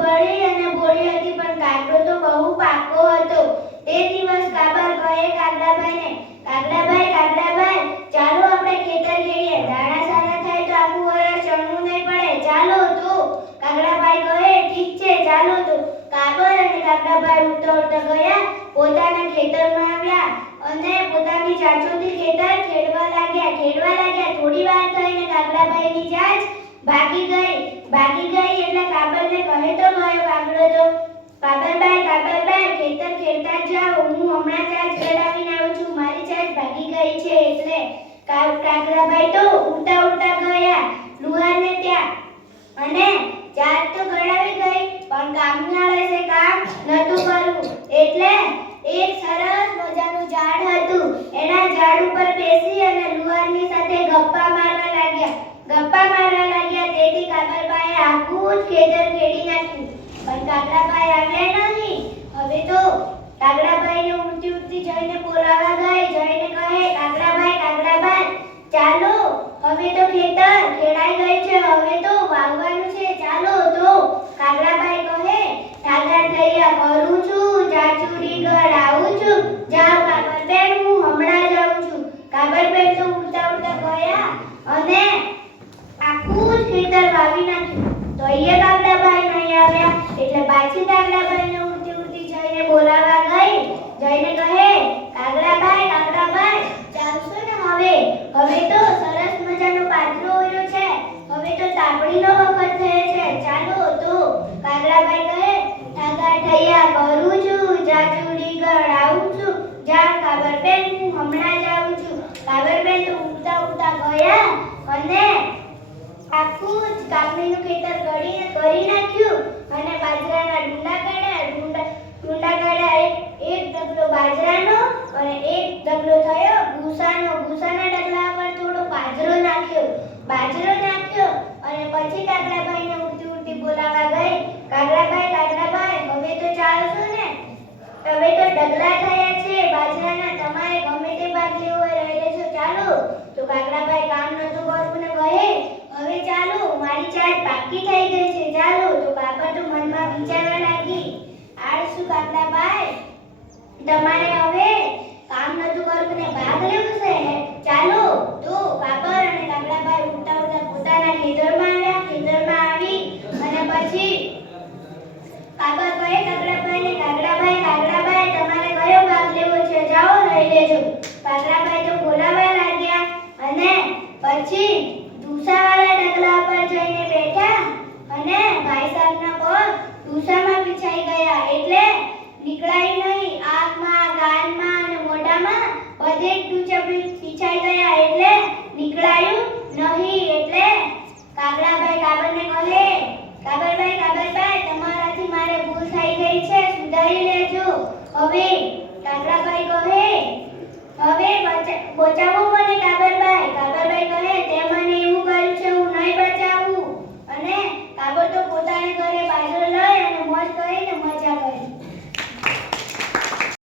ભળી અને ભોળી હતી, પણ કાગડો તો બહુ પાકો હતો. તે દિવસ કાબર કહે કાગડાભાઈને, કાગડાભાઈ, ચાલો આપણે ખેતર ખેડીએ. દાણા સારા થાય તો આખું વરસ ચણવું નહીં પડે. ચાલો તો. કાગડાભાઈ કહે, ઠીક છે, ચાલો તો. કાબર અને કાગડાભાઈ ઉડતા ગયા, પોતાના ખેતરમાં આવ્યા અને પોતાની ચાંચોથી ખેતર ખેડવા લાગ્યા. થોડી વાર થઈને કાગડાભાઈની ચાંચ ભાગી ગઈ એટલે કાબરને કહે તો ગયો કાગડો તો, કાબરભાઈ, ખેતર ખેડતા જાઓ, હું હમણાં ચાંચ ચડાવીને આવું છું. મારી ચાંચ ભાગી ગઈ છે. એટલે કાગડાભાઈ તો ઉડતા ગયા લુહારને ત્યાં, અને ચાંચ તો ચડાવી ગઈ, પણ કામનાળે છે કામ નતું કરવું. એટલે એક સરસ મજાનું ઝાડ હતું. એના ઝાડ ઉપર બેસી અને લુહારની સાથે ગપ્પા મારવા લાગ્યા. તેથી કાગડાભાઈએ આખું જ ખેતર ખેડી નાખ્યું. પણ કાગડાભાઈ આવ્યા નહીં. હવે તો કાગડાભાઈને ઉડતી જઈને બોલાવા ગઈ. જઈને કહે, કાગડાભાઈ, ચાલો, હવે તો ખેતર ખેડાઈ ગઈ છે, હવે તો વાવવાનું છે, ચાલો તો. કાગડાભાઈ કહે, ઠાગા થયા કરું છું, ચાચુડી ઘર આવું છું, જાઓ કાબરબેન, હું હમણાં જાઉં છું. કાબરબેન તો ઉડતા ગયા અને આખું જ ખેતર વાવી નાખ્યું. તો અહીંયા કાગડાભાઈ નહીં આવ્યા એટલે પાછી કાગડાભાઈને ઉડતી જઈને બોલાવા ગઈ. જઈને કહે, કાગડાભાઈ, ચાલશો ને હવે તો સરસ મજાનો પાથરો ઓર્યો છે, હવે તો તાપણીનો વખત થયો છે, ચાલો તો. કાગડાભાઈ કહે, ઠાગા ઠૈયા કરું છું, ચાચુડી ઘર આવું છું, જા કાબરબેન, હું હમણાં જાઉં છું. કાબરબેન તો ઉડતા ગયા અને આખું જ કાપણીનું ખેતર કરી નાખ્યું અને બાજરાના ડુંડા કાઢ્યા. એક ડગલો બાજરાનો અને એક ડગલો થયો ભૂસાનો. ભૂસાના ડગલા પર થોડો બાજરો નાખ્યો અને પછી કાગડાભાઈને ઉડતી બોલાવા ગઈ. કાગડાભાઈ, હવે તો ચાલશો ને, હવે તો ડગલા થયા છે બાજરાના, તમારે ગમે તે ભાગ લેવો હોય લઈ લેજો, ચાલો. તો કાગડાભાઈ કામ નતું કરવું ને કહે, હવે ચાલો, મારી ચાંચ પાકી થઈ ગઈ છે, ચાલો. તો કાબર તો મનમાં વિચારવા લાગી, આળસુ કાગડાભાઈ, તમારે હવે કામ નતું કરવું ને ભાગ લેવો છે, ચાલો. તો કાબર અને કાગડાભાઈ ઉડતા પોતાના ખેતરમાં આવી અને પછી કાબર કહે કાગડાભાઈને, કાગડાભાઈ, તમારે કયો ભાગ લેવો છે, જાઓ લઈ લેજો. કાગડાભાઈ તો બોલાવા લાગ્યા અને પછી ઢૂસાવાળા ડગલા પર જઈને બેઠા અને ભાઈ સાહેબના પગ ઢૂસામાં પીછાઈ ગયા એટલે નીકળાય નહીં. આંખમાં, કાનમાં અને મોઢામાં બધે ઢૂસા પીછાઈ ગયા એટલે નીકળાયું નહીં. એટલે કાગડાભાઈ કાબરને કહે, કાબરભાઈ, તમારાથી મારે ભૂલ થઈ ગઈ છે, સુધારી લેજો. હવે કાગડાભાઈ કહે, હવે બચાવો મને કાબરભાઈ. કાબરભાઈ કહે,